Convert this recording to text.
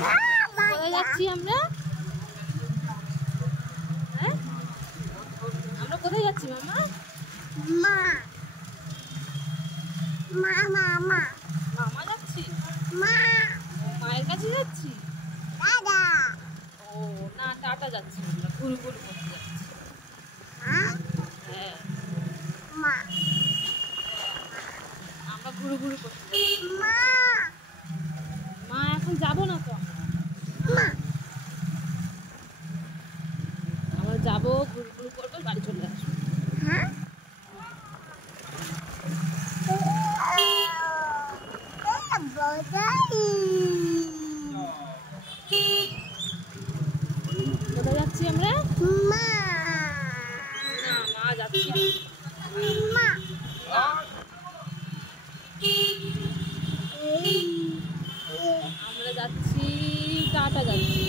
কোথায় যাচ্ছি আমরা? হ্যাঁ, আমরা কোথায় যাচ্ছি মামা? মা মা মা মা মামা যাচ্ছি, মা মায়ের কাছে যাচ্ছি। দাদা ও না, টাটা যাচ্ছি, আমরা ঘুরু ঘুরু করতে যাচ্ছি। হ্যাঁ হ্যাঁ, মা আমরা ঘুরু ঘুরু করতে যাচ্ছি। মা মা এখন যাবো না তো, মা আমরা যাবো, ঘুরু ঘুরু করবো, বাড়ি চলে আসবো। হ্যাঁ কোথায় যাচ্ছি আমরা? মা না, মা যাচ্ছি না। মা আমরা যাচ্ছি, টাটা যাচ্ছি।